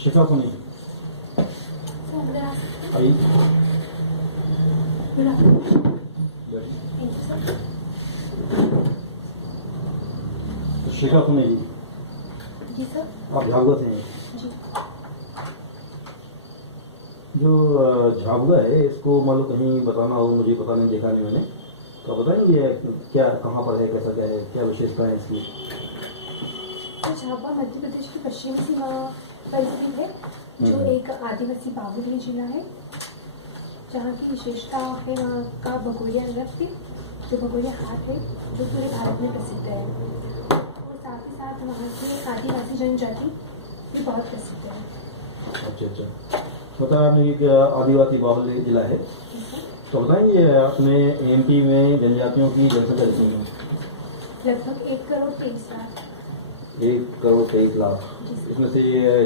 शिखा को नहीं आई तो शिखा को नहीं जी सर। आप झाबुआ से हैं। जी। जो झाबुआ है इसको मान लो कहीं बताना हो, मुझे पता नहीं, देखा नहीं मैंने, तो बताएंगे क्या कहाँ पर है, कैसा क्या है, क्या विशेषता है इसकी? तो झाबुआ मध्य प्रदेश की पश्चिमी सीमा पर स्थित है, जो एक आदिवासी बाहुल्य जिला है। जहाँ की विशेषता है वहाँ का भगोरिया नृत्य, जो भगोरिया हाथ है, जो पूरे भारत में प्रसिद्ध है। और साथ ही साथ वहाँ की आदिवासी जनजाति भी बहुत प्रसिद्ध है। अच्छा अच्छा, बताया आपने कि आदिवासी बाहुल्य जिला है, तो बताएंगे अपने एमपी में जनजातियों की जनसंख्या कितनी है? लगभग 1,23,00,000। 1,23,00,000। इसमें से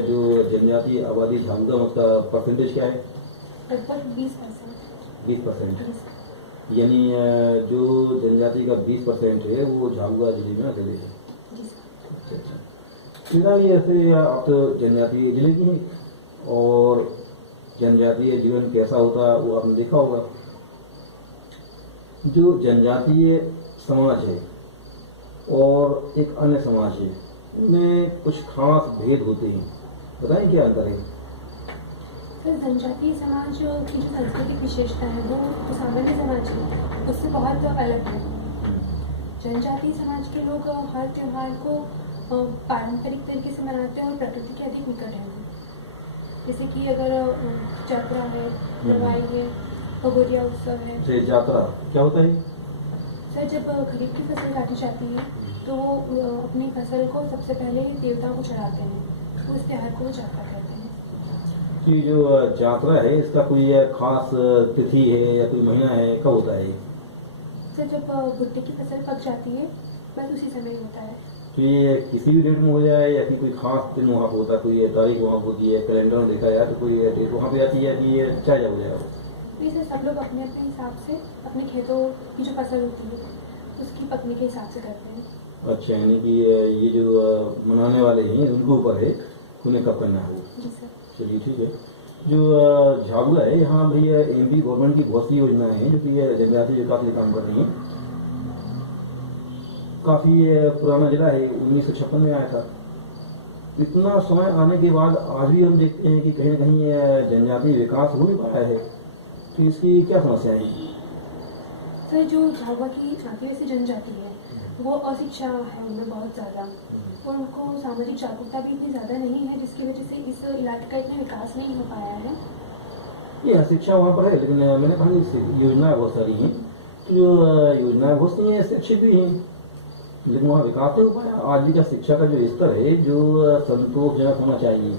जो जनजातीय आबादी झाबुआ में उसका परसेंटेज क्या है? लगभग 20%। 20%। यानी जो जनजाति का 20% है वो झाबुआ जिले में अकेले है। अच्छा अच्छा, मेरा ये ऐसे आप तो जनजातीय जिले की हैं और जनजातीय जीवन कैसा होता है वो आपने देखा होगा। जो जनजातीय समाज है और एक अन्य समाज है, उनमें कुछ खास भेद होते हैं, बताएं क्या अंतर है? सर, जनजातीय समाज की जो सांस्कृतिक विशेषता है वो सामान्य समाज की उससे बहुत अलग है। जनजातीय समाज के लोग हर त्योहार को पारंपरिक तरीके से मनाते हैं और प्रकृति के अधिक निकट हैं। जैसे कि अगर यात्रा है, नवाई है, भगोरिया उत्सव है। जैसे यात्रा क्या होता है? सर, जब खरीफ की फसल काटी जाती है तो वो अपनी फसल को सबसे पहले देवताओं को चढ़ाते हैं, तो उस त्योहार को वो यात्रा कहते हैं। कि जो यात्रा है इसका कोई खास तिथि है या कोई महीना है, कब होता है? सर, जब भुट्टे की फसल पक जाती है बस उसी समय होता है। तो ये किसी भी डेट में हो जाए या कि कोई खास दिन वहाँ पर होता है, कोई तारीख वहाँ पर होती है, कैलेंडर में देखा जाए तो कोई डेट वहाँ पे आती है कि ये चाहे हो जाएगा? वैसे सब लोग अपने अपने हिसाब से अपने खेतों की जो फसल होती है उसकी पकने के हिसाब से करते हैं। अच्छा, यानी कि ये जो मनाने वाले हैं उनके ऊपर है उन्हें कब करना है। जी सर। चलिए ठीक है। जो झाबुआ है यहाँ भी एमपी गवर्नमेंट की बहुत सी योजनाएं हैं जो कि जनजातीय विकास के लिए काम कर रही हैं। काफ़ी पुराना जिला है, 1956 में आया था। इतना समय आने के बाद आज भी हम देखते हैं कि कहीं ना कहीं जनजातीय विकास हो नहीं पाया है, तो इसकी क्या समस्या है? सर, जो झाबुआ की आदिवासी जनजाति है वो अशिक्षा है उनमें बहुत ज़्यादा, और उनको सामाजिक जागरूकता भी इतनी ज़्यादा नहीं है, जिसकी वजह से इस इलाके का इतना विकास नहीं हो पाया है। ये शिक्षा वहाँ पर है, लेकिन मैंने कहा योजनाएं बहुत सारी हैं, तो जो योजनाएं बहुत सी हैं, शिक्षित भी हैं, लेकिन वहाँ विकास नहीं हो पाया। आज भी का शिक्षा का जो स्तर है जो संतोषजनक होना चाहिए,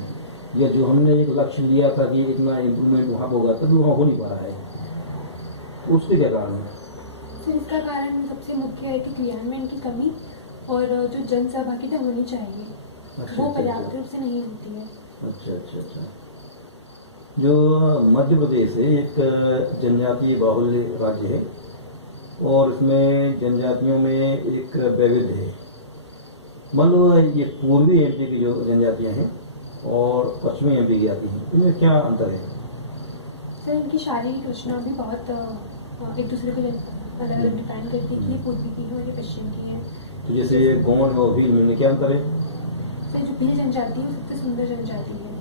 या जो हमने एक लक्ष्य लिया था कि इतना इम्प्रूवमेंट वहाँ होगा, तभी वहाँ हो नहीं पा रहा है। उसके क्या कारण है? सर, इसका कारण सबसे मुख्य है कि क्रियान्वयन की कमी और जो जन सहभागिता होनी चाहिए वो पर्याप्त रूप से नहीं होती है। अच्छा अच्छा अच्छा। जो मध्य प्रदेश है एक जनजातीय बाहुल्य राज्य है और इसमें जनजातियों में एक वैविध्य है। मान लो ये पूर्वी एमपी की जो जनजातियां हैं और पश्चिमी एमपी की आती हैं, इनमें क्या अंतर है? सर, इनकी शारीरिक रचना भी बहुत एक दूसरे को अलग अलग डिपेंड करती है कि ये पूर्वी की है और ये पश्चिम की है। तो जैसे ये गोंड और भील में क्या अंतर है? सर, जो भील जनजाति है वो सबसे सुंदर जनजाति है,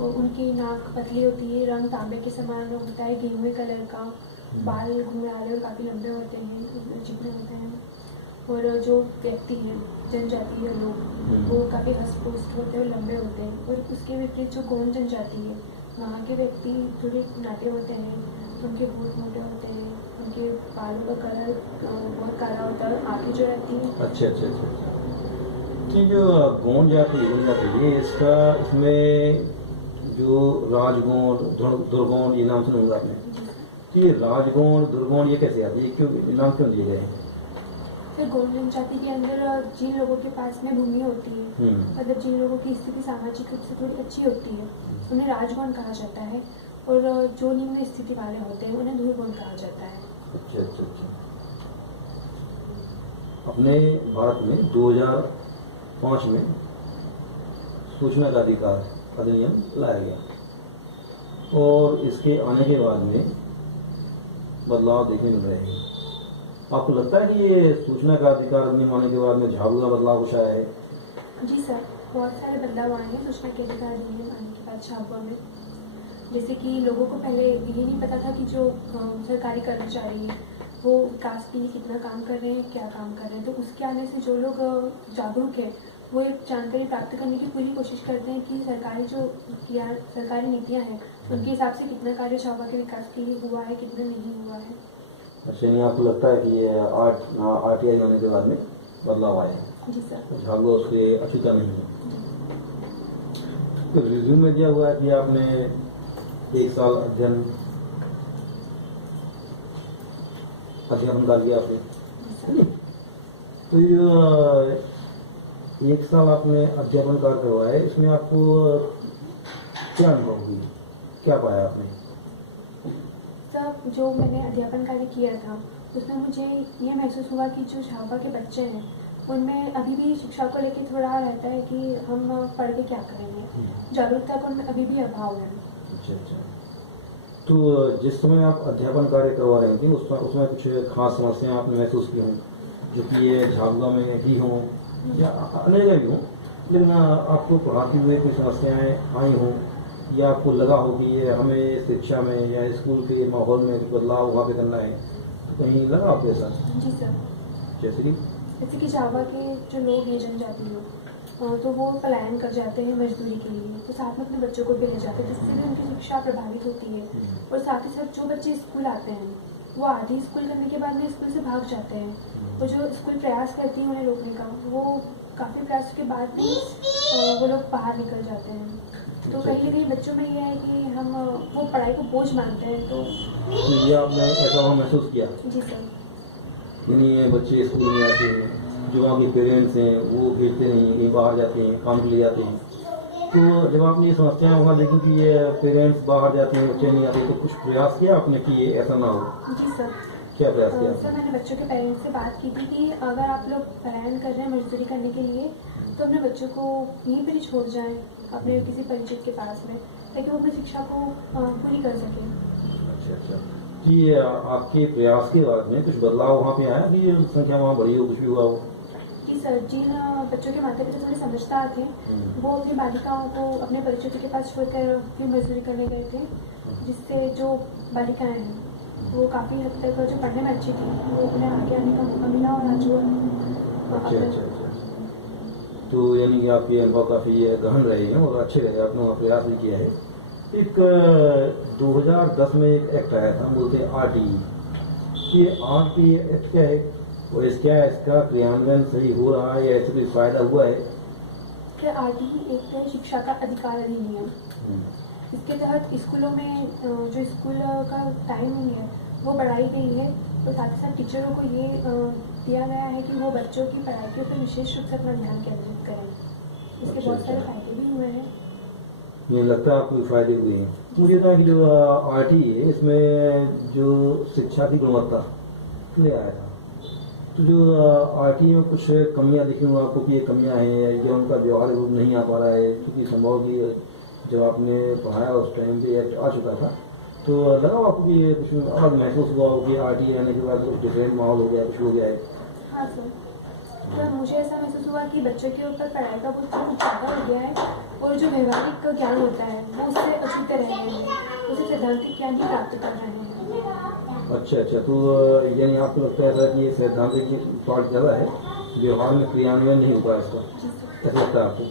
और उनकी नाक पतली होती है, रंग तांबे के समान होता है, गेहुए कलर का, बाल घुंघराले और काफ़ी लंबे होते हैं, चिकने होते हैं। और जो व्यक्ति हैं जनजातीय लोग वो काफ़ी हष्ट-पुष्ट होते हैं और लंबे होते हैं। और उसके विपरीत जो गोंड जनजाति है वहाँ के व्यक्ति थोड़े नाटे होते हैं, उनके होंठ मोटे होते हैं, उनके बालों का कलर बहुत काला होता है, आँखें जो रहती हैं। अच्छा अच्छा अच्छा अच्छा। कि जो गोंड जाति है इसका, इसमें जो राजगोंड दुर्गोंड ये नाम सुना होगा आपने, तो ये राजगोंड दुर्गोंड ये कैसे आती है, क्यों नाम क्यों दिए गए हैं? फिर गोंड जनजाति के अंदर जिन लोगों के पास में भूमि होती है, मतलब जिन लोगों की स्थिति सामाजिक रूप से थोड़ी अच्छी होती है, उन्हें राजगोंड कहा जाता है, और जो निम्न स्थिति वाले होते हैं उन्हें धूर्गोंड कहा जाता है। अच्छा अच्छा अच्छा। अपने भारत में 2005 में सूचना का अधिकार अधिनियम लाया गया और इसके आने के बाद में बदलाव देखने मिल रहे हैं। आपको लगता है कि ये सूचना का अधिकार अधिनियम आने के बाद में झाड़ू का बदलाव कुछ आया है? जी सर, बहुत सारे बदलाव आए हैं सूचना के अधिकार अधिनियम आने के बाद झाबुआ में। जैसे कि लोगों को पहले ये नहीं पता था कि जो सरकारी कर्मचारी हैं वो विकास के लिए कितना काम कर रहे हैं, क्या काम कर रहे हैं। तो उसके आने से जो लोग जागरूक हैं वो एक जानकारी प्राप्त करने की पूरी कोशिश करते हैं कि सरकारी नीतियाँ हैं उनके हिसाब से कितना कार्य झाबुआ के विकास के लिए हुआ है, कितना नहीं हुआ है। अच्छा, नहीं आपको लगता है कि ये RTI आने के बाद में बदलाव आया है? जी सर। झाबुआ उसके अछूता नहीं है। तो रिज्यूम में दिया हुआ है कि आपने 1 साल अध्ययन कर लिया आपने, तो ये 1 साल आपने अध्यापन कार्य करवाया, इसमें आपको क्या अनुभव हुई, क्या पाया आपने? सब जो मैंने अध्यापन कार्य किया था उसमें मुझे ये महसूस हुआ कि जो झाबुआ के बच्चे हैं उनमें अभी भी शिक्षा को लेकर थोड़ा रहता है कि हम पढ़ के क्या करेंगे, जागरूकता का उनमें अभी भी अभाव है। अच्छा अच्छा, तो जिस समय आप अध्यापन कार्य करवा रहे थे उसमें कुछ खास समस्याएं आपने महसूस की हों जो कि ये झाबुआ में भी हों या अन्य जगह भी हों, लेकिन आपको पढ़ाते हुए कुछ समस्याएं आई हों या आपको लगा हो कि ये हमें शिक्षा में या स्कूल के माहौल में बदलाव वहाँ पे करना है, तो कहीं लगा आपके साथ? जी सर। जैसे कि झाबुआ के जो लोग हैं जनजाति लोग तो वो पलायन कर जाते हैं मजदूरी के लिए, तो साथ में अपने बच्चों को भी ले जाते हैं जिससे भी उनकी शिक्षा प्रभावित होती है। और साथ ही साथ जो बच्चे स्कूल आते हैं वो आधी स्कूल करने के बाद में स्कूल से भाग जाते हैं, और जो स्कूल प्रयास करती है उन्हें रोकने का, वो काफ़ी प्रयास के बाद भी वो लोग बाहर निकल जाते हैं। तो कहीं ना कहीं बच्चों में यह है कि हम वो पढ़ाई को बोझ मानते हैं। तो ये आपने ऐसा महसूस किया? जी सर। यानी बच्चे स्कूल में आते हैं, जो वहाँ के पेरेंट्स हैं वो भेजते नहीं हैं, कहीं बाहर जाते हैं, काम के लिए जाते हैं, तो जब आपने ये समस्याएं वहाँ देखी कि ये पेरेंट्स बाहर जाते हैं, बच्चे नहीं आते, तो कुछ प्रयास किया आपने कि ये ऐसा ना हो? जी सर। क्या प्रयास किया? सर मैंने बच्चों के पेरेंट्स से बात की थी कि अगर आप लोग पलायन कर रहे हैं मजदूरी करने के लिए तो अपने बच्चों को यहीं पर ही छोड़ जाएं अपने किसी परिचित के पास में, ताकि वो अपनी शिक्षा को पूरी कर सकें। अच्छा अच्छा, कि आपके प्रयास के बाद में कुछ बदलाव वहाँ पे आया कि संख्या वहाँ बढ़ी हो, कुछ भी हुआ हो? जी सर, जिन बच्चों के माता पिता थोड़े समझदार थे वो अपनी बालिकाओं को अपने परिचितों के पास छोड़कर फिर मजदूरी करने गए थे, जिससे जो बालिकाएं हैं वो काफ़ी हद तक जो पढ़ने में अच्छी थी वो उन्हें आगे आने का मौका मिला, और आज वो अच्छा अच्छा अच्छा, तो यानी कि आपके अनुभव काफ़ी गहन रहे हैं और अच्छे रहे, आपने वहाँ प्रयास भी किया है। एक 2010 में एक एक्ट आया था, बोलते हैं RTI। ये RTI एक्ट क्या है और इसका क्रियान्वयन सही हो रहा है या ऐसे कोई फायदा हुआ है? RTI एक शिक्षा का अधिकार अधिनियम, इसके तहत स्कूलों में जो स्कूल का टाइमिंग है वो बढ़ाई गई है, और साथ ही साथ टीचरों को ये दिया गया है कि वो बच्चों की पढ़ाई के ऊपर विशेष रूप से अपना ध्यान केंद्रित करें। इसके बहुत सारे फायदे भी हुए हैं। मुझे लगता है आपको फायदे हुए हैं। मुझे था कि जो RTI है इसमें जो शिक्षा की गुणवत्ता ले आया था, तो जो RTI में कुछ कमियां दिखी हुई आपको कि ये कमियां हैं या उनका व्यवहारिक रूप नहीं आ पा रहा है, क्योंकि संभव कि जब आपने पढ़ाया उस टाइम पे एक्ट आ चुका था, तो लगा आपको कि ये कुछ अलग महसूस हुआ हो कि RTI आने के बाद कुछ डिफरेंट माहौल हो गया, कुछ हो गया है? हाँ सर, तो मुझे ऐसा महसूस हुआ कि बच्चों के ऊपर पढ़ाई का बोझ बहुत ज़्यादा हो गया है, और जो व्यवहारिक ज्ञान होता है वो उससे अछूते रह गए हैं, उसे सैद्धांतिक ज्ञान ही प्राप्त कर रहे हैं। अच्छा अच्छा, तो यानी आपको लगता है कि ये सैद्धांतिक पार्ट ज़्यादा है, व्यवहार में क्रियान्वयन नहीं होता इसका, ऐसा लगता है आपको?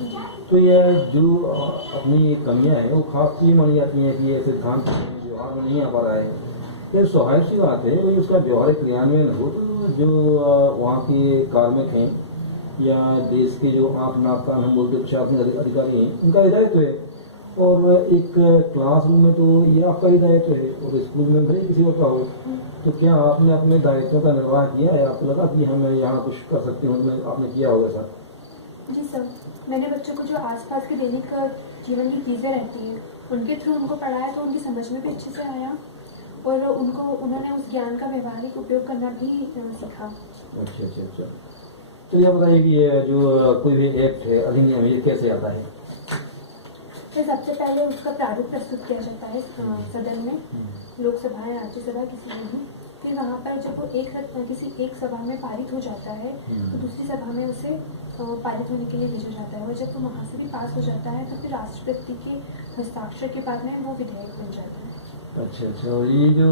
तो यह जो अपनी कमियां हैं वो खास ये मानी जाती हैं कि ये सिद्धांत व्यवहार में नहीं आ पा रहा है, ये स्वाभाविक सी बात है, वही उसका व्यवहारिक क्रियान्वयन हो तो जो वहाँ के कार्मिक हैं या देश के जो आँख नाक कान हम बोलते प्रशासनिक अधिकारी हैं उनका हिदायत है, और एक क्लासरूम में तो ये आपका हिदायत है, और स्कूल में भले किसी और का हो, तो क्या आपने अपने दायित्व का निर्वाह किया है? आपको लगा कि हम यहाँ कुछ कर सकते हैं, उनमें आपने किया होगा सर? जी सर, मैंने बच्चों को जो आसपास के दैनिक जीवन की चीज़ें रहती हैं उनके थ्रू उनको पढ़ाया, तो उनकी समझ में भी अच्छे से आया, और उन्होंने उस ज्ञान का व्यवहारिक उपयोग करना भी सीखा। अच्छा अच्छा अच्छा, तो यह बताइए कि ये जो कोई भी एक्ट है, अधिनियम, ये कैसे आता है? फिर सबसे पहले उसका प्रारूप प्रस्तुत किया जाता है सदन में, लोकसभा या राज्यसभा किसी में भी। फिर वहाँ पर जब वो किसी एक सभा में पारित हो जाता है तो दूसरी सभा में उसे पारित होने के लिए भेजा जाता है, और जब वो वहाँ से भी पास हो जाता है तो फिर राष्ट्रपति के हस्ताक्षर के बाद में वो विधेयक बन जाता है। अच्छा अच्छा, और ये जो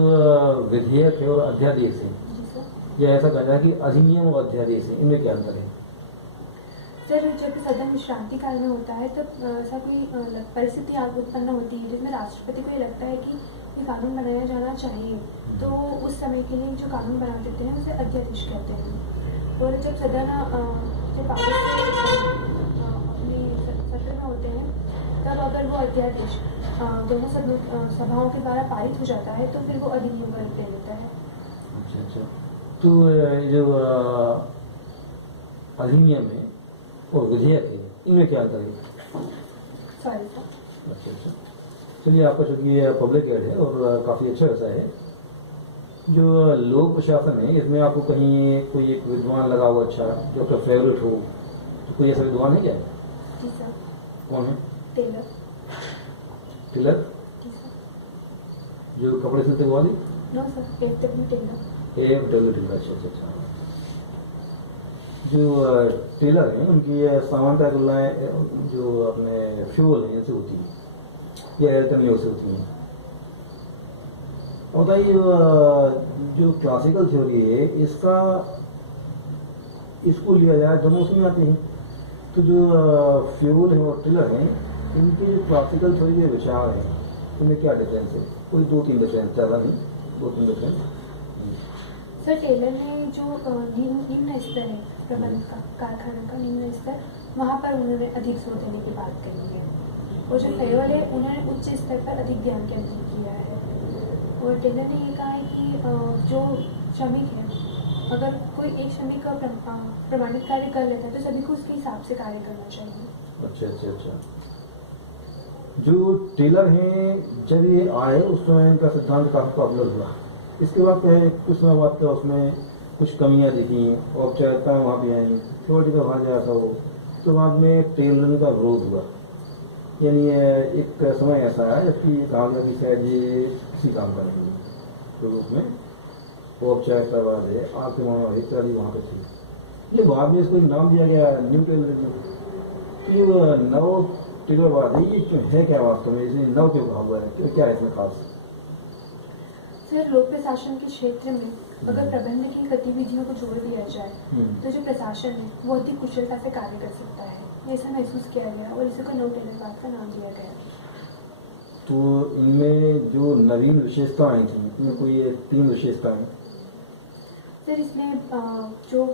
विधेयक है और अध्यादेश है, जी सर। या ऐसा कहा जाए कि अधिनियम और अध्यादेश है, इनमें क्या अंतर है? सर जब सदन विश्रांति काल में होता है तब ऐसा कोई परिस्थिति उत्पन्न होती है जिसमें राष्ट्रपति को ये लगता है कि ये कानून बनाया जाना चाहिए, तो उस समय के लिए जो कानून बना देते हैं उसे अध्यादेश कहते हैं। और जब सदन जब आपस अपने सत्र में होते हैं तब अगर वो अध्यादेश दोनों सभाओं के द्वारा पारित हो जाता है तो फिर वो अधिनियम का रूप ले लेता है। अच्छा अच्छा, तो जो अधिनियम है और विधेयक है, इनमें क्या अंतर है? Sorry sir. अच्छा अच्छा, चलिए, आपका चूँकि ये पब्लिक एड है और काफ़ी अच्छा विषय है। जो लोक प्रशासन है, इसमें आपको कहीं कोई एक विद्वान लगा हुआ अच्छा जो आपका फेवरेट हो, तो कोई ऐसा विद्वान है क्या? जी सर। कौन है? टेलर। टेलर? जी सर। जो कपड़े सिलते वाली? No sir, F W. Taylor. F W. Taylor. अच्छा अच्छा अच्छा। जो टेलर हैं उनकी सामान्यतः तुलनाएं जो अपने फ्यूल हैं इनसे होती हैं या एल्कमियों से होती हैं। और बताइए, जो क्लासिकल थ्योरी है इसका इसको लिया जाए दोनों उसमें आते हैं, तो जो फ्यूल हैं और टेलर हैं इनके जो क्लासिकल थ्योरी के विचार हैं इनमें क्या डिफरेंस है? कोई 2-3 डिफरेंस, ज़्यादा नहीं, 2-3 डिफरेंस। सर टेलर ने जो निम्न स्तर है प्रबंध का, कारखाना का निम्न स्तर, वहाँ पर उन्होंने अधिक जोर देने की बात कही है, और जो फेवल है उन्होंने उच्च स्तर पर अधिक ध्यान केंद्रित किया है। और टेलर ने ये कहा है कि जो श्रमिक है, अगर कोई एक श्रमिक का प्रमाणित कार्य कर लेता है तो सभी को उसके हिसाब से कार्य करना चाहिए। अच्छा अच्छा अच्छा, जो टेलर हैं जब ये आए उस समय इनका सिद्धांत काफ़ी पॉपुलर हुआ। इसके बाद क्या है, कुछ समय बाद तो उसमें कुछ कमियां दिखी, औपचारिकता वहाँ भी आई, थोड़ी तो वहाँ जैसा हो, तो बाद में टेलरिंग का विरोध हुआ। यानी एक समय ऐसा आया जबकि कहा गया कि शायद ये किसी काम का नहीं है, तो उसमें औपचारिकता बाद है आपके वहाँ इत्यादि वहाँ पर थी। ये बाद में इसको नाम दिया गया न्यू टेलरिज्म। तो ये नव टेलरवाद है, ये है क्या वास्तव में, इसलिए नव क्यों कहा हुआ है, क्या है इसमें खास? सर लोक प्रशासन के क्षेत्र में अगर प्रबंध की गतिविधियों को जोड़ दिया जाए तो जो प्रशासन है वो अधिक कुशलता से कार्य कर सकता है, ऐसा महसूस किया गया और इसी को नव टेलरवाद का नाम दिया गया। तो इनमें जो नवीन विशेषताएं थी, इनमें कोई 3 विशेषताएं? सर इसमें जो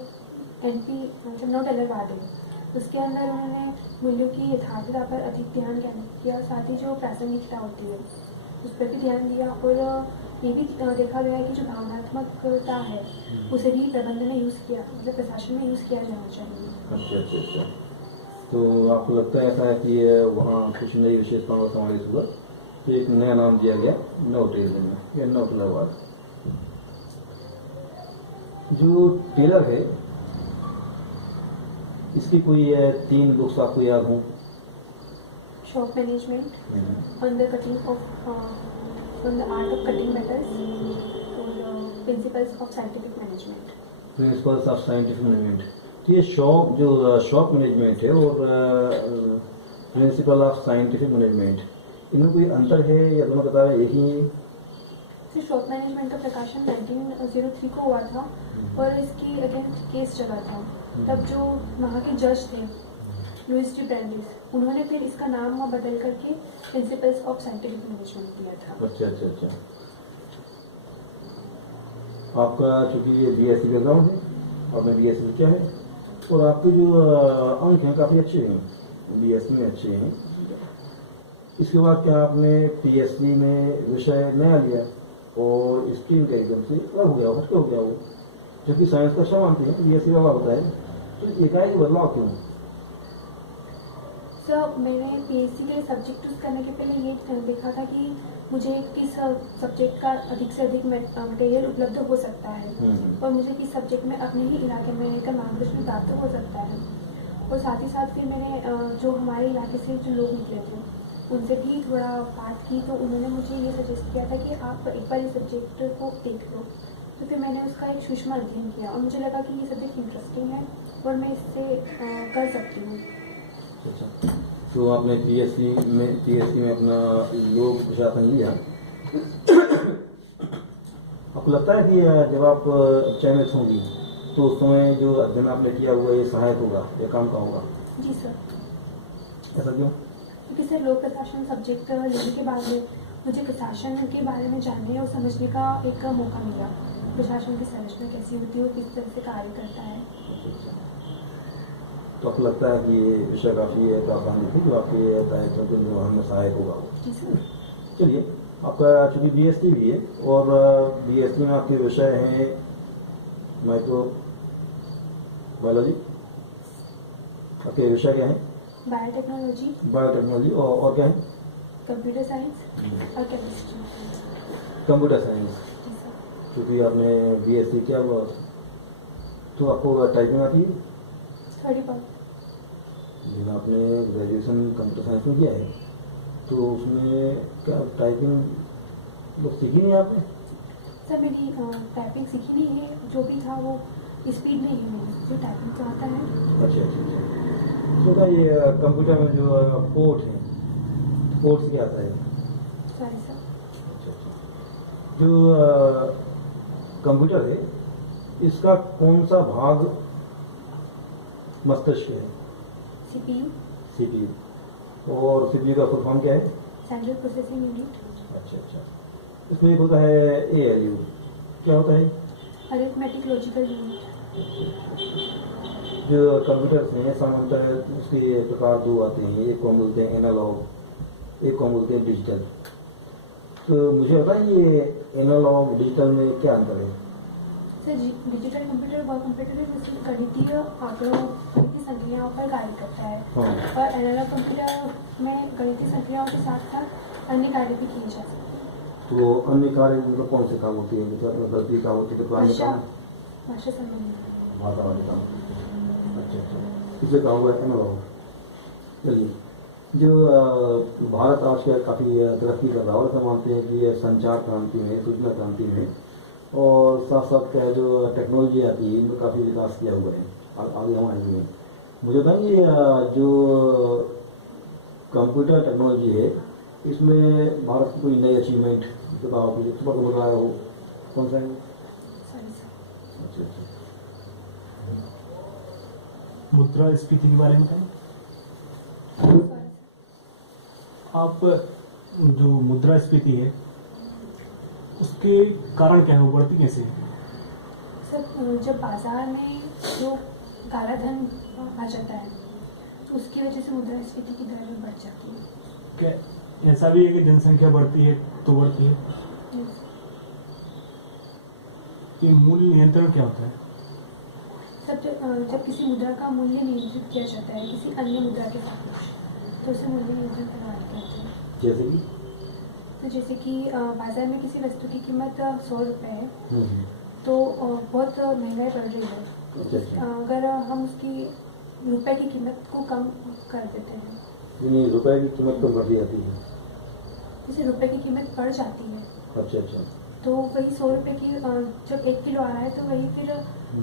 एनपी जो नव टेलरवाद है उसके अंदर उन्होंने मूल्यों की यथार्थता पर अधिक ध्यान केंद्रित किया, साथ ही जो प्रासंगिकता होती है उस पर भी ध्यान दिया, और ये भी देखा गया है कि जो भावनात्मकता है उसे भी प्रबंध में यूज़ किया, मतलब प्रशासन में यूज़ किया जाना चाहिए। अच्छा अच्छा अच्छा, तो आपको लगता है ऐसा है कि वहाँ कुछ नई विशेषताओं का समावेश हुआ, तो एक नया नाम दिया गया नव टेलरिज्म या नव टेलरवाद। जो टेलर है इसकी कोई 3 बुक्स आपको याद हों? Shop management, on the cutting of on the art of cutting metals, और principles of scientific management. Principles of scientific management, तो ये शॉप मैनेजमेंट है और प्रिंसिपल ऑफ साइंटिफिक मैनेजमेंट, इनमें कोई अंतर है या दोनों बता रहे एक ही है? सर शॉप मैनेजमेंट का प्रकाशन 1903 को हुआ था और इसकी अगेंस्ट केस चला था। तब जो वहाँ के जज थे लुइस डी ब्रांडिस, उन्होंने फिर इसका नाम बदल करके प्रिंसिपल्स ऑफ साइंटिफिक मैनेजमेंट दिया था। अच्छा अच्छा अच्छा, आपका चूँकि ये बीएससी बैकग्राउंड है, आपने बीएससी किया है और आपके जो अंक हैं काफ़ी अच्छे हैं, बीएससी में अच्छे हैं। इसके बाद क्या आपने पीएचडी में विषय नया लिया और स्ट्रीम का एकदम से अलग हो गया, हट हो गया वो, जबकि साइंस का अच्छा मानते हैं, बीएससी वाला होता है, तो एकाएक बदलाव क्यों? सर मैंने पीएचडी के सब्जेक्ट चूज करने के पहले ये देखा था कि मुझे किस सब्जेक्ट का अधिक से अधिक मटेरियल उपलब्ध हो सकता है और मुझे किस सब्जेक्ट में अपने ही इलाके में रहकर मार्गदर्शन प्राप्त हो सकता है। और साथ ही साथ फिर मैंने जो हमारे इलाके से जो लोग निकले थे उनसे भी थोड़ा बात की तो उन्होंने मुझे ये सजेस्ट किया था कि आप एक बार इस सब्जेक्ट को देख लो। तो फिर मैंने उसका एक सूक्ष्म अध्ययन किया और मुझे लगा कि ये सब्जेक्ट इंटरेस्टिंग है और मैं इससे कर सकती हूँ। अच्छा, तो आपने पीएससी में अपना लोक प्रशासन लिया। आपको लगता है कि जब आप चयनित होंगी तो उस समय जो अध्ययन आपने किया हुआ ये सहायक होगा या काम का होगा? जी सर। ऐसा क्यों? क्योंकि सर लोक प्रशासन सब्जेक्ट लेने के बाद मुझे प्रशासन के बारे में जानने और समझने का एक मौका मिला। प्रशासन की संरचना कैसी होती है, वो किस तरह से कार्य करता है। तो आपको लगता है कि ये विषय काफ़ी प्रासंगिक है जो आपके दायित्व के निर्वहन में सहायक होगा? जी सर। चलिए, आपका चूँकि बीएससी भी है और बीएससी में आपके विषय हैं माइक्रो बायोलॉजी, आपके विषय क्या हैं? बायोटेक्नोलॉजी और क्या है? कंप्यूटर साइंस और केमिस्ट्री। Computer science. जी सर। क्योंकि आपने बीएससी किया हुआ तो आपको टाइपिंग आती है? थोड़ी बहुत। लेकिन आपने ग्रेजुएशन कंप्यूटर साइंस में किया है तो उसमें क्या टाइपिंग लोग सीखी नहीं आपने? सर मेरी टाइपिंग सीखी नहीं है, जो भी था वो स्पीड में ही मेरी जो टाइपिंग का आता है। अच्छा। तो क्या ये कंप्यूटर में जो पोर्ट है, पोर्ट से क्या आता है? Sorry sir. अच्छा। जो कंप्यूटर है इसका कौन सा भाग मस्तिष्क है? सीपीयू। और सीपीयू का फुल फॉर्म क्या है? Central processing unit. अच्छा। इसमें एक होता है एएलयू, क्या होता है? Arithmetic logical unit. जो कंप्यूटर्स हैं सामान्यतः उसके प्रकार दो आते हैं, एक को हम बोलते हैं एनालॉग, एक को हम बोलते हैं डिजिटल। तो मुझे बताइए ये एनालॉग डिजिटल में क्या अंतर है? सर डिजिटल कंप्यूटर वह कंप्यूटर है जिसमें गणितीय आंकड़ों, गणितीय संख्याओं पर कार्य करता है। हाँ। और एनालॉग कंप्यूटर में गणितीय संख्याओं के साथ साथ अन्य कार्य भी किए जा सकते हैं। तो अन्य कार्य मतलब कौन से काम होते हैं? मतलब गलती काम होती है, भाषा संबंधी भाषा वाले काम। अच्छा। इसे कहा हुआ है एनालॉग। चलिए, जो भारत आज का काफ़ी तरक्की कर रहा है और ऐसा मानते हैं कि संचार क्रांति में, सूचना क्रांति में और साथ साथ क्या जो टेक्नोलॉजी आती है इनमें काफ़ी विकास किया हुआ है, आगे हम आएंगे। मुझे बताएंगे जो कंप्यूटर टेक्नोलॉजी है इसमें भारत की कोई नई अचीवमेंट बताओ कि सुबह को बताया हो, कौन सा है? अच्छा। मुद्रास्फीति के बारे में कहें आप। जो मुद्रास्फीति है उसके कारण क्या है, वो बढ़ती कैसे है? सर जब बाजार में जो काला धन आ जाता है तो उसकी वजह से मुद्रास्फीति की दर भी बढ़ जाती है। क्या ऐसा भी है कि जनसंख्या बढ़ती है तो बढ़ती है? ये मूल्य नियंत्रण क्या होता है? सब जब किसी मुद्रा का मूल्य नियंत्रित किया जाता है किसी अन्य मुद्रा के सापेक्ष तो उसे मूल्य नियंत्रण प्रणाली कहते हैं। जैसे कि बाजार में किसी वस्तु की कीमत 100 रुपये है तो बहुत महंगाई बढ़ रही है। अगर हम उसकी रुपए की कीमत को कम कर देते हैं, रुपए की कीमत कम कर दी जाती है, जैसे रुपए की कीमत बढ़ जाती है। अच्छा। तो वही 100 रुपये की जब 1 किलो आ रहा है तो वही फिर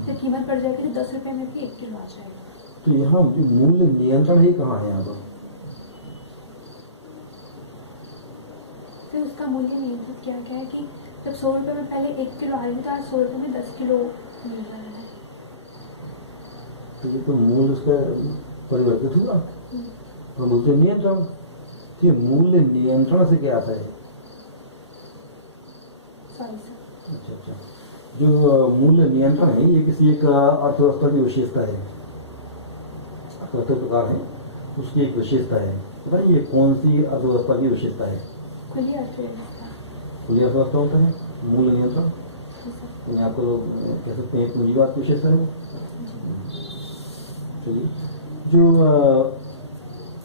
जब कीमत बढ़ जाएगी तो 10 रुपये में भी 1 किलो आ जाएगा। तो यहाँ मूल्य नियंत्रण ही कहाँ है यहाँ पर? फिर उसका मूल्य नियंत्रित किया गया है कि जब 100 रुपये में पहले 1 किलो आ रही थी तो आज 100 रुपये में 10 किलो मिल रहा है। तो ये तो मूल्य उसका परिवर्तित हुआ और बोलते नियंत्रण। कि मूल्य नियंत्रण से क्या आता है? Sorry sir. अच्छा। जो मूल्य नियंत्रण है ये किसी एक अर्थव्यवस्था की विशेषता है, अर्थव्यवस्था प्रकार है उसकी एक विशेषता है। बताइए ये कौन सी अर्थव्यवस्था की विशेषता है? खुली अर्थव्यवस्था। खुली अर्थव्यवस्था होता है मूल्य नियंत्रण, यानी आपको कह सकते हैं पूंजीवाद की विशेषता है। चलिए, जो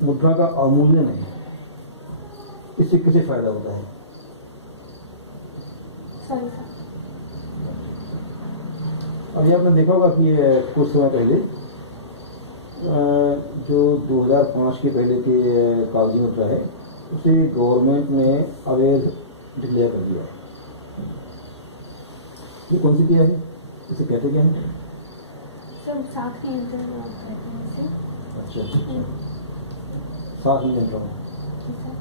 मुद्रा का अवमूल्यन है इससे किसे फायदा होता है? Sorry sir. अभी आपने देखा होगा कि कुछ समय पहले जो 2005 के पहले के कागजी मुद्रा है उसे गवर्नमेंट ने अवैध डिक्लेयर कर दिया। ये कौन सी किया है, इसे कहते क्या है? सर साख नियंत्रण कहते हैं इसे। अच्छा अच्छा, साख नियंत्रण। जी सर,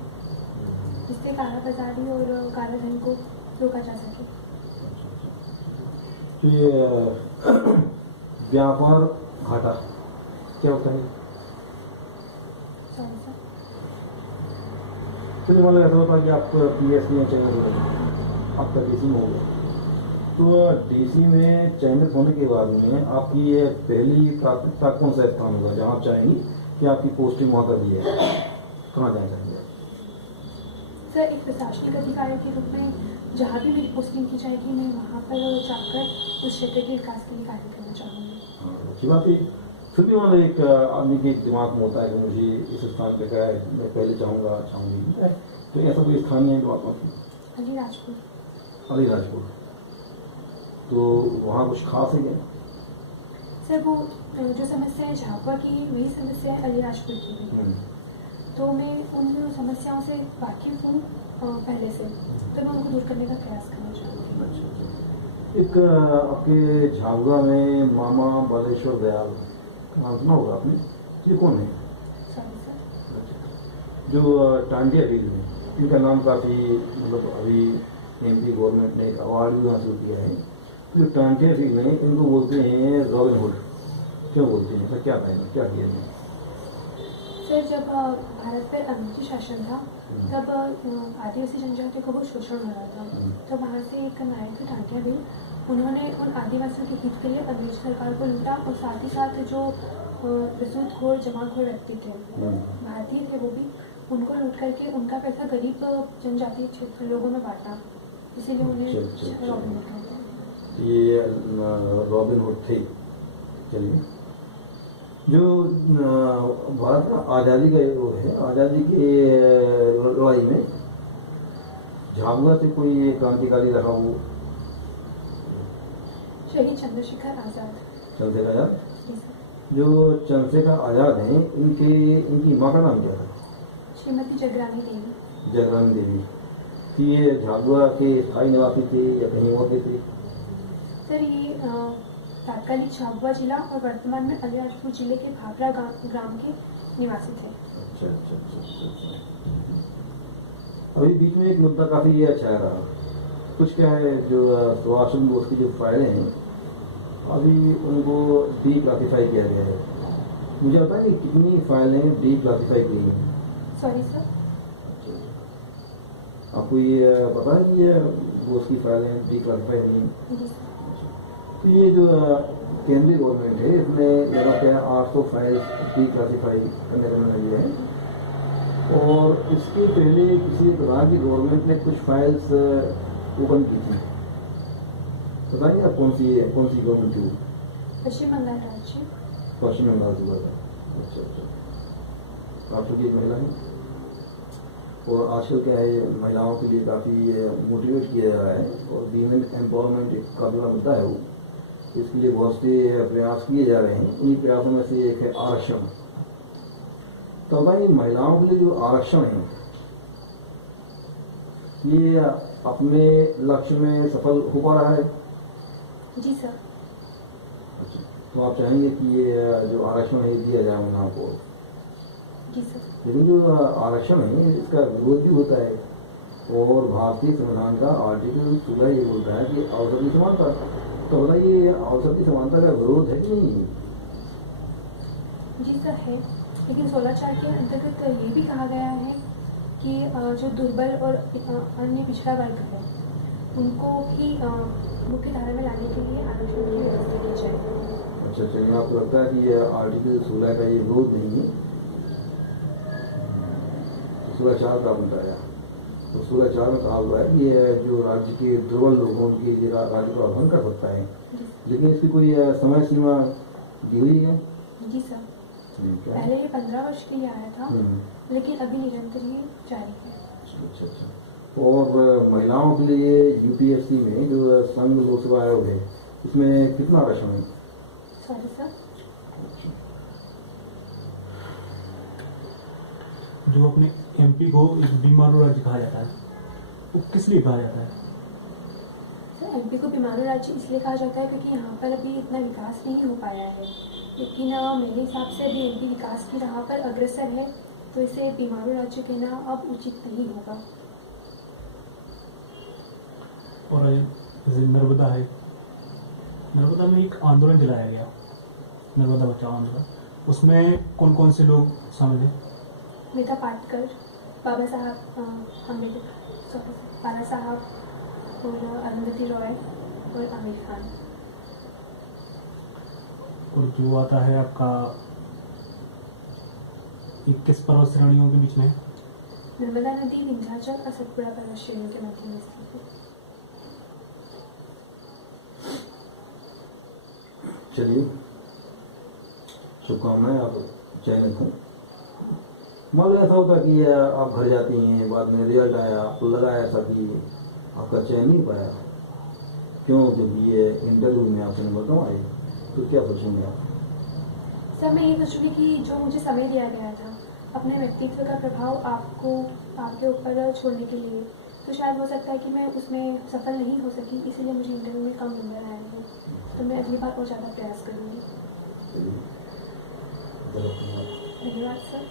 जिससे काला बाजारी और काला धन को रोका जा सके। तो ये व्यापार घाटा क्या होता है? Sorry sir. चलिए मान लो ऐसा होता है कि आप पीएस में चयनित हो गए, आपका डीसी में हो गया, तो डीसी में चयनित होने के बाद में आपकी ये पहली प्राथमिकता कौन सा स्थान होगा जहाँ आप चाहेंगी कि आपकी पोस्टिंग वहाँ कर दी है? कहाँ जाना चाहेंगे? सर एक प्रशासनिक अधिकारी के रूप में जहाँ भी मेरी पोस्टिंग की जाएगी मैं वहाँ पर जाकर उस क्षेत्र के विकास के लिए कार्य करना चाहूँगी। हाँ, अच्छी बात है। फिर भी मान लो एक आदमी के दिमाग में होता है कि मुझे इस स्थान पे क्या है, मैं पहले चाहूँगी, तो ऐसा कोई स्थान नहीं है तो आपका? अलीराजपुर। अलीराजपुर, तो वहाँ कुछ खास है क्या? सर वो जो समस्या है झाबुआ की वही समस्या है अलीराजपुर की भी, तो मैं उन समस्याओं से वाकिफ हूँ पहले से, तो मैं उनको दूर करने का प्रयास करना चाहूँगी। एक आपके झाबुआ में मामा बालेश्वर दयाल का नाम सुना होगा आपने, ये कौन है? Sorry sir. जो टांडिया भील में, इनका नाम काफ़ी मतलब अभी एमपी गवर्नमेंट ने एक अवार्ड भी हासिल किया है। तो जो टांडिया भील में इनको बोलते हैं रॉबिन हुड, क्यों बोलते हैं, ऐसा क्या कहेंगे, क्या किया है? सर जब भारत पर अंग्रेजी शासन था तब आदिवासी जनजाति को बहुत शोषण हो रहा था, तो वहाँ से एक नायक थे टांटिया भील, उन्होंने उन आदिवासियों के हित के लिए अंग्रेज सरकार को लूटा और साथ ही साथ जो रसूखोर जमाखोर व्यक्ति थे भारतीय थे वो भी, उनको लूट करके उनका पैसा गरीब जनजातीय क्षेत्र लोगों में बांटा, इसीलिए उन्हें रॉबिन हुड कहते हैं। ये रॉबिन हुड थे। चलिए, जो भारत का आज़ादी का वो है, आज़ादी की लड़ाई में झाबुआ से कोई क्रांतिकारी रहा हो? शहीद चंद्रशेखर आज़ाद। चंद्रशेखर आज़ाद, जी सर। जो चंद्रशेखर आज़ाद हैं, इनकी माँ का नाम क्या था? श्रीमती जगरानी देवी। जगरानी देवी। कि ये झाबुआ के स्थायी निवासी थे या कहीं और के थे? सर ये तात्कालिक झाबुआ जिला और वर्तमान में अलीराजपुर जिले के भाभरा ग्राम के निवासी थे। अच्छा अच्छा अच्छा अच्छा। अभी बीच में एक मुद्दा काफ़ी ये अच्छा रहा, कुछ क्या है, जो सुभाष चंद्र बोस की जो फाइलें हैं अभी उनको डी क्लासीफाई किया गया है। मुझे पता है कि कितनी फाइलें डी क्लासीफाई की हैं? Sorry sir. आपको ये पता है कि ये बोस की फाइलें डी क्लासीफाई हुई हैं? जी सर। तो ये जो केंद्रीय गवर्नमेंट है इसने लगा क्या 800 फाइल्स डी क्लासीफाई करने का निर्णय लिया है, और इसके पहले किसी प्रकार की गवर्नमेंट ने कुछ फाइल्स ओपन की थी। बताइए आप कौन सी गवर्नमेंट थी? पश्चिम बंगाल राज्य। पश्चिम बंगाल से हुआ था। अच्छा अच्छा। आप चूँकि महिला हैं और आजकल क्या है, महिलाओं के लिए काफ़ी मोटिवेट किया जा रहा है और वीमेन एम्पावरमेंट एक काफ़ी बड़ा मुद्दा है वो, इसके लिए बहुत से प्रयास किए जा रहे हैं। उन्हीं प्रयासों में से एक है आरक्षण। तो भाई महिलाओं के लिए जो आरक्षण है ये अपने लक्ष्य में सफल हो पा रहा है? जी सर। अच्छा, तो आप चाहेंगे कि ये जो आरक्षण है दिया जाए महिलाओं को? जी सर। लेकिन जो आरक्षण है इसका विरोध भी होता है, और भारतीय संविधान का आर्टिकल 16 ये बोलता है कि अवसर की समानता। तो बताइए, अवसर की समानता का विरोध है कि नहीं? जी सर है, लेकिन 16(4) के अंतर्गत ये भी कहा गया है कि जो दुर्बल और अन्य पिछड़ा वर्ग है उनको भी मुख्य धारा में लाने के लिए आरक्षण की व्यवस्था की जाए। अच्छा, चलिए, आपको लगता है कि ये आर्टिकल 16 का ये विरोध नहीं है? 16(4) का बताया, तो 16(4) में कहा हुआ है कि ये जो राज्य के दुर्बल लोग हैं उनके लिए राज्य को आह्वान कर सकता है, लेकिन इसकी कोई समय सीमा दी हुई है? जी सर। पहले ये 15 वर्ष के लिए आया था, लेकिन अभी निरंतर ये जारी है। अच्छा अच्छा। और महिलाओं के लिए यूपीएससी में जो संघ लोक सेवा आयोग है इसमें कितना आरक्षण है? Sorry sir. जो अपने एमपी को एक बीमारू राज्य कहा जाता है, वो किस लिए कहा जाता है? सर एमपी को बीमारू राज्य इसलिए कहा जाता है क्योंकि यहाँ पर अभी इतना विकास नहीं हो पाया है, लेकिन मेरे हिसाब से अभी एमपी विकास की राह पर अग्रसर है, तो इसे बीमारू राज्य कहना अब उचित नहीं होगा। और जैसे नर्मदा है, नर्मदा में एक आंदोलन चलाया गया, नर्मदा बचाओ आंदोलन, उसमें कौन कौन से लोग शामिल हैं? मेधा पाटकर, बाबा साहब अम्बेडकर, बाला साहब और अरुंधति रॉय और आमिर खान। और जो आता है आपका 21 पर्वत श्रेणियों के बीच में, नर्मदा नदी विंध्याचल और सतपुड़ा पर्वत श्रेणी के मध्य में स्थित है। चलिए, शुभकामनाएं, आप चयनित हैं। मान लो ऐसा होता कि आप घर जाती हैं, बाद में रिजल्ट आया, आपको लगा ऐसा कि आपका चयन नहीं पाया, क्यों? क्योंकि ये इंटरव्यू में आपके नंबर कम आए, तो क्या सोचेंगे आप? सर मैं ये सोचूंगी कि जो मुझे समय दिया गया था अपने व्यक्तित्व का प्रभाव आपके ऊपर छोड़ने के लिए, तो शायद हो सकता है कि मैं उसमें सफल नहीं हो सकी, इसीलिए मुझे इंटरव्यू में कम नंबर आए हैं। तो मैं अगली बार और ज़्यादा प्रयास करूँगी। चलिए, धन्यवाद सर।